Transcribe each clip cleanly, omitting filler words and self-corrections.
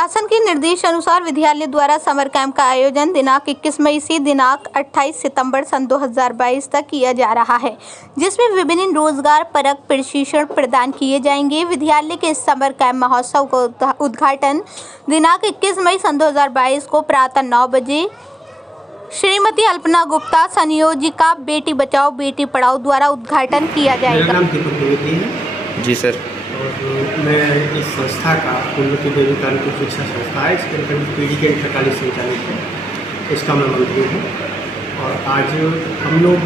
शासन के निर्देश अनुसार विद्यालय द्वारा समर कैंप का आयोजन दिनांक 21 मई से दिनांक 28 सितंबर सन 2022 तक किया जा रहा है, जिसमें विभिन्न रोजगार परक प्रशिक्षण प्रदान किए जाएंगे। विद्यालय के समर कैंप महोत्सव का उद्घाटन दिनांक 21 मई सन 2022 को प्रातः 9 बजे श्रीमती अल्पना गुप्ता, संयोजिका बेटी बचाओ बेटी पढ़ाओ द्वारा उद्घाटन किया जाएगा। मेरा नाम दीपक द्विवेदी है। जी सर। और मैं इस संस्था का उन्नति देवी तांत्रिक शिक्षा संस्था है, इसके अंतर्गत पीढ़ी के इंतकाली संचालित है, इसका मैं मंत्री हूँ। और आज हम लोग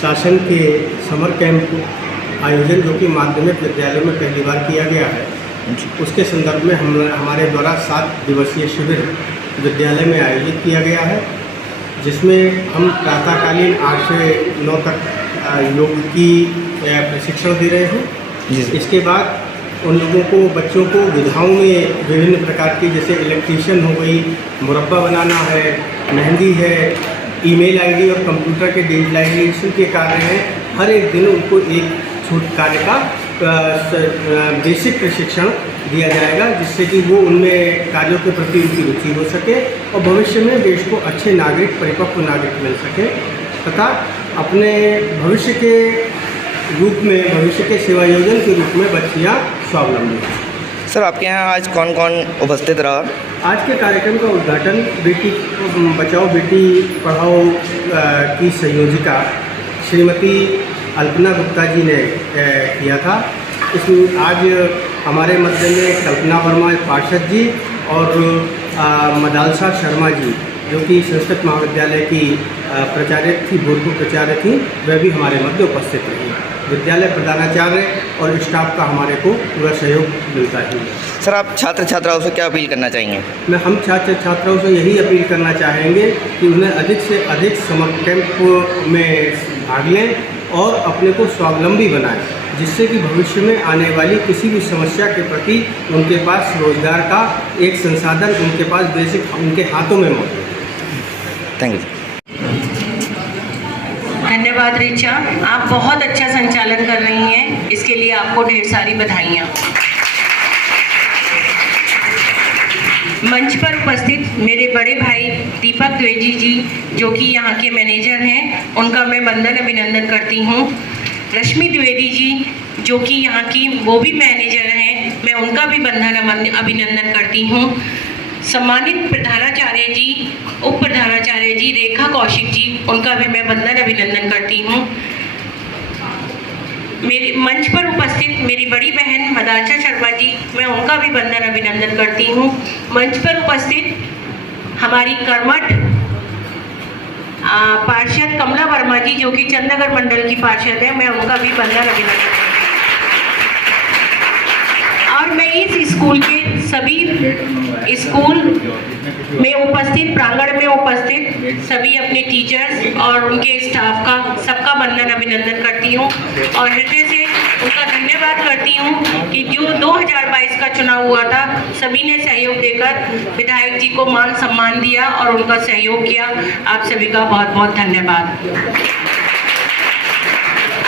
शासन के समर कैंप आयोजन जो कि माध्यमिक विद्यालय में पहली बार किया गया है, उसके संदर्भ में हमारे द्वारा 7 दिवसीय शिविर विद्यालय में आयोजित किया गया है, जिसमें हम प्रातःकालीन 8 से 9 तक योग की प्रशिक्षण दे रहे हैं। इसके बाद उन लोगों को, बच्चों को विधाओं में विभिन्न प्रकार की, जैसे इलेक्ट्रीशियन हो गई, मुरब्बा बनाना है, मेहंदी है, ईमेल आईडी और कंप्यूटर के डिजिटलाइजेशन के कार्य हैं। हर एक दिन उनको एक छोटे कार्य का बेसिक प्रशिक्षण दिया जाएगा, जिससे कि वो उनमें कार्यों के प्रति उनकी रुचि हो सके और भविष्य में देश को अच्छे नागरिक, परिपक्व नागरिक मिल सके तथा अपने भविष्य के रूप में, भविष्य के सेवा योजन के रूप में बच्चियाँ स्वावलंबी हैं। सर, आपके यहाँ आज कौन कौन उपस्थित रहा? आज के कार्यक्रम का उद्घाटन बेटी बचाओ बेटी पढ़ाओ की संयोजिका श्रीमती अल्पना गुप्ता जी ने किया था। इसमें आज हमारे मध्य में कल्पना वर्मा पार्षद जी और मदालसा शर्मा जी, जो कि संस्कृत महाविद्यालय की प्राचार्य थी, भूतपूर्व प्राचार्य थी, वह भी हमारे मध्य उपस्थित रही। विद्यालय प्रधानाचार्य और स्टाफ का हमारे को पूरा सहयोग मिलता है। सर, आप छात्र छात्राओं से क्या अपील करना चाहेंगे? हम छात्र छात्राओं से यही अपील करना चाहेंगे कि उन्हें अधिक से अधिक समर कैंप में भाग लें और अपने को स्वावलंबी बनाएं, जिससे कि भविष्य में आने वाली किसी भी समस्या के प्रति उनके पास रोजगार का एक संसाधन उनके पास बेसिक उनके हाथों में मौजूद है। Thank you. धन्यवाद ऋचा, आप बहुत अच्छा संचालन कर रही हैं, इसके लिए आपको ढेर सारी बधाइयाँ। मंच पर उपस्थित मेरे बड़े भाई दीपक द्विवेदी जी, जो कि यहाँ के मैनेजर हैं, उनका मैं वंदन अभिनंदन करती हूँ। रश्मि द्विवेदी जी, जो कि यहाँ की वो भी मैनेजर हैं, मैं उनका भी वंदन अभिनंदन करती हूँ। सम्मानित प्रधानाचार्य जी, उप प्रधानाचार्य जी, रेखा कौशिक जी, उनका भी मैं वंदन अभिनंदन करती हूँ। मेरे मंच पर उपस्थित मेरी बड़ी बहन मदालसा शर्मा जी, मैं उनका भी वंदन अभिनंदन करती हूँ। मंच पर उपस्थित हमारी कर्मठ पार्षद कमला वर्मा जी, जो कि चंदनगर मंडल की पार्षद है, मैं उनका भी वंदन अभिनंदन करती हूँ। और मैं इस स्कूल के सभी स्कूल में उपस्थित, प्रांगण में उपस्थित सभी अपने टीचर्स और उनके स्टाफ का, सबका वंदन अभिनंदन करती हूँ और हृदय से उनका धन्यवाद करती हूँ कि जो 2022 का चुनाव हुआ था, सभी ने सहयोग देकर विधायक जी को मान सम्मान दिया और उनका सहयोग किया। आप सभी का बहुत बहुत धन्यवाद।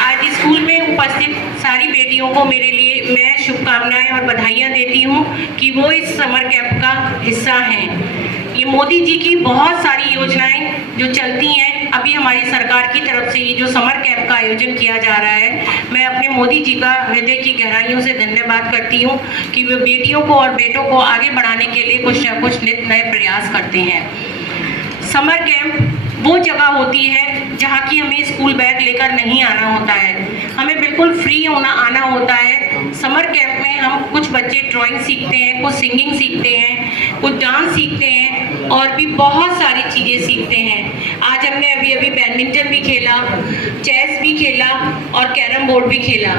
आज स्कूल में उपस्थित सारी बेटियों को मेरे लिए मैं शुभकामनाएं और बधाइयाँ देती हूँ कि वो इस समर कैंप का हिस्सा हैं। ये मोदी जी की बहुत सारी योजनाएं जो चलती हैं, अभी हमारी सरकार की तरफ से ये जो समर कैंप का आयोजन किया जा रहा है, मैं अपने मोदी जी का हृदय की गहराइयों से धन्यवाद करती हूँ कि वे बेटियों को और बेटों को आगे बढ़ाने के लिए कुछ न कुछ नित नए प्रयास करते हैं। समर कैंप वो जगह होती है जहाँ की हमें स्कूल बैग लेकर नहीं आना होता है, हमें बिल्कुल फ्री आना होता है। समर कैंप में हम कुछ बच्चे ड्राइंग सीखते हैं, कुछ सिंगिंग सीखते हैं, कुछ डांस सीखते हैं और भी बहुत सारी चीज़ें सीखते हैं। आज हमने अभी बैडमिंटन भी खेला, चेस भी खेला और कैरम बोर्ड भी खेला।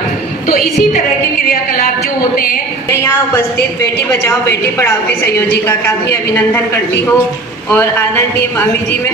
तो इसी तरह के क्रियाकलाप जो होते हैं। मैं यहाँ उपस्थित बेटी बचाओ बेटी पढ़ाओ की संयोजिका का भी अभिनंदन करती हूँ और आदरणीय मामी जी मैं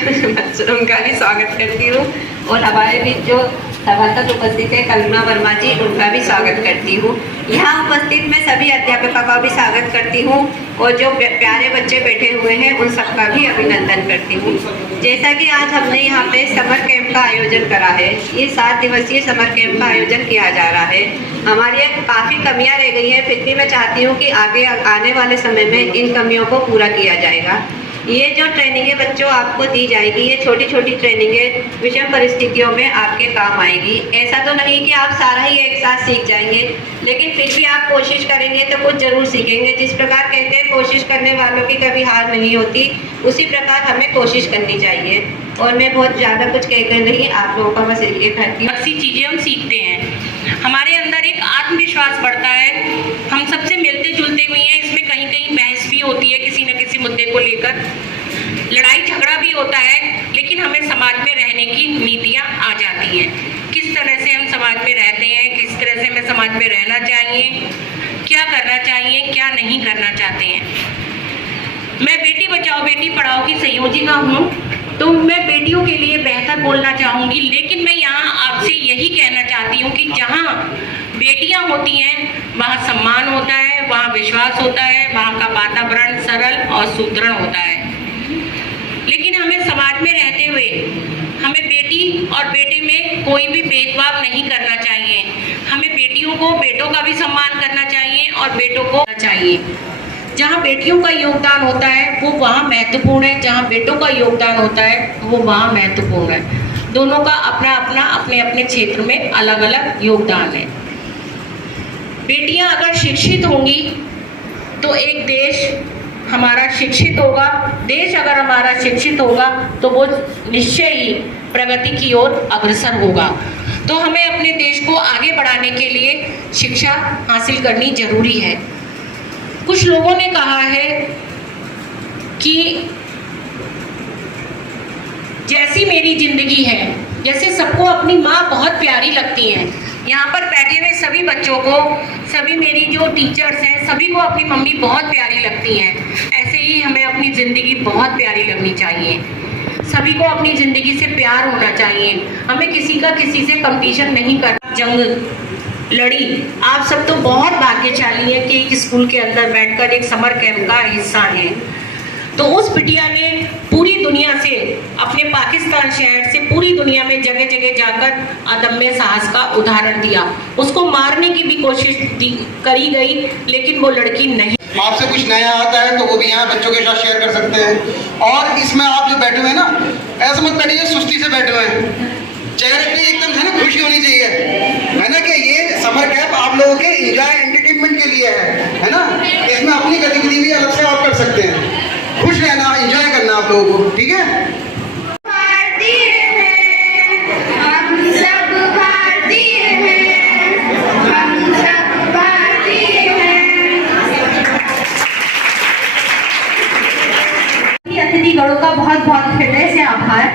उनका भी स्वागत करती हूँ और हमारे बीच जो सभासद उपस्थित है कल्पना वर्मा जी, उनका भी स्वागत करती हूँ। यहाँ उपस्थित मैं सभी अध्यापकों का भी स्वागत करती हूँ और जो प्यारे बच्चे बैठे हुए हैं उन सबका भी अभिनंदन करती हूँ। जैसा कि आज हमने यहाँ पे समर कैंप कैंप का आयोजन करा है। ये 7 दिवसीय समर कैंप का आयोजन किया जा रहा है। हमारी काफ़ी कमियां रह गई हैं, फिर भी मैं चाहती हूँ कि आगे आने वाले समय में इन कमियों को पूरा किया जाएगा। ये जो ट्रेनिंगें बच्चों आपको दी जाएगी, ये छोटी छोटी ट्रेनिंगें विषम परिस्थितियों में आपके काम आएगी। ऐसा तो नहीं कि आप सारा ही एक साथ सीख जाएंगे, लेकिन फिर भी आप कोशिश करेंगे तो कुछ ज़रूर सीखेंगे। जिस प्रकार कहते हैं कोशिश करने वालों की कभी हार नहीं होती, उसी प्रकार हमें कोशिश करनी चाहिए। और मैं बहुत ज़्यादा कुछ कहकर नहीं, आप लोगों का बस ये करती हूँ। अच्छी चीज़ें हम सीखते हैं, हमारे अंदर एक आत्मविश्वास बढ़ता है, हम सबसे मिलते जुलते हुए हैं। इसमें कहीं कहीं बहस भी होती है, किसी न किसी मुद्दे को लेकर लड़ाई झगड़ा भी होता है, लेकिन हमें समाज में रहने की नीतियाँ आ जाती हैं। किस तरह से हम समाज में रहते हैं, किस तरह से हमें समाज में रहना चाहिए, क्या करना चाहिए, क्या नहीं करना चाहते हैं। मैं बेटी बचाओ बेटी पढ़ाओ की संयोजिका हूँ, तो मैं बेटियों के लिए बेहतर बोलना चाहूँगी। लेकिन मैं यहाँ आपसे यही कहना चाहती हूँ कि जहाँ बेटियाँ होती हैं वहाँ सम्मान होता है, वहाँ विश्वास होता है, वहाँ का वातावरण सरल और सुदृढ़ होता है। लेकिन हमें समाज में रहते हुए हमें बेटी और बेटे में कोई भी भेदभाव नहीं करना चाहिए। हमें बेटियों को बेटों का भी सम्मान करना चाहिए और बेटों को चाहिए। जहाँ बेटियों का योगदान होता है वो वहाँ महत्वपूर्ण है, जहाँ बेटों का योगदान होता है वो वहाँ महत्वपूर्ण है। दोनों का अपना अपना अपने अपने क्षेत्र में अलग अलग योगदान है। बेटियाँ अगर शिक्षित होंगी तो एक देश हमारा शिक्षित होगा, देश अगर हमारा शिक्षित होगा तो वो निश्चय ही प्रगति की ओर अग्रसर होगा। तो हमें अपने देश को आगे बढ़ाने के लिए शिक्षा हासिल करनी जरूरी है। कुछ लोगों ने कहा है कि जैसी मेरी जिंदगी है, जैसे सबको अपनी माँ बहुत प्यारी लगती है। यहाँ पर बैठे हुए सभी बच्चों को, सभी मेरी जो टीचर्स हैं, सभी को अपनी मम्मी बहुत प्यारी लगती हैं। ऐसे ही हमें अपनी ज़िंदगी बहुत प्यारी लगनी चाहिए। सभी को अपनी ज़िंदगी से प्यार होना चाहिए। हमें किसी का किसी से कंपटीशन नहीं करना। जंग लड़ी, आप सब तो बहुत भाग्यशाली हैं कि एक स्कूल के अंदर बैठकर एक समर कैंप का हिस्सा है। तो उस बिटिया ने पूरी दुनिया से, अपने पाकिस्तान शहर से पूरी दुनिया में जगह जगह जाकर अदम्य साहस का उदाहरण दिया। उसको मारने की भी कोशिश करी गई, लेकिन वो लड़की नहीं। आपसे कुछ नया आता है तो वो भी यहाँ बच्चों के साथ शेयर कर सकते हैं। और इसमें आप जो बैठे हुए हैं ना, ऐसा मत करिए सुस्ती से बैठे हुए हैं, चेहरे पे एकदम है ना खुशी होनी चाहिए, है ना, कि ये समर कैंप आप लोगों के एंजॉय एंटरटेनमेंट के लिए है ना। इसमें अपनी गतिविधि भी अलग से आप कर सकते हैं। खुश रहना, एंजॉय करना आप लोगों को, ठीक है। अतिथिगणों का बहुत बहुत हृदय से आभार।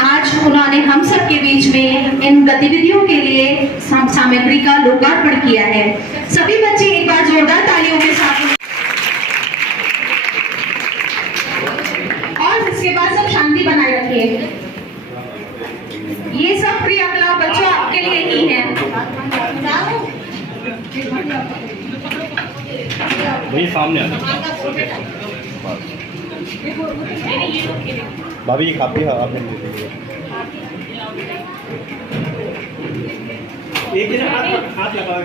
आज उन्होंने हम सब के बीच में इन गतिविधियों के लिए सामग्री का लोकार्पण किया है। सभी बच्चे एक बार जोरदार तालियों के साथ, और इसके बाद सब शांति बनाए रखिए। ये सब क्रियाकलाप बच्चों आपके लिए ही है। वही सामने भाभी जी काफी आपने एक हाथ लगा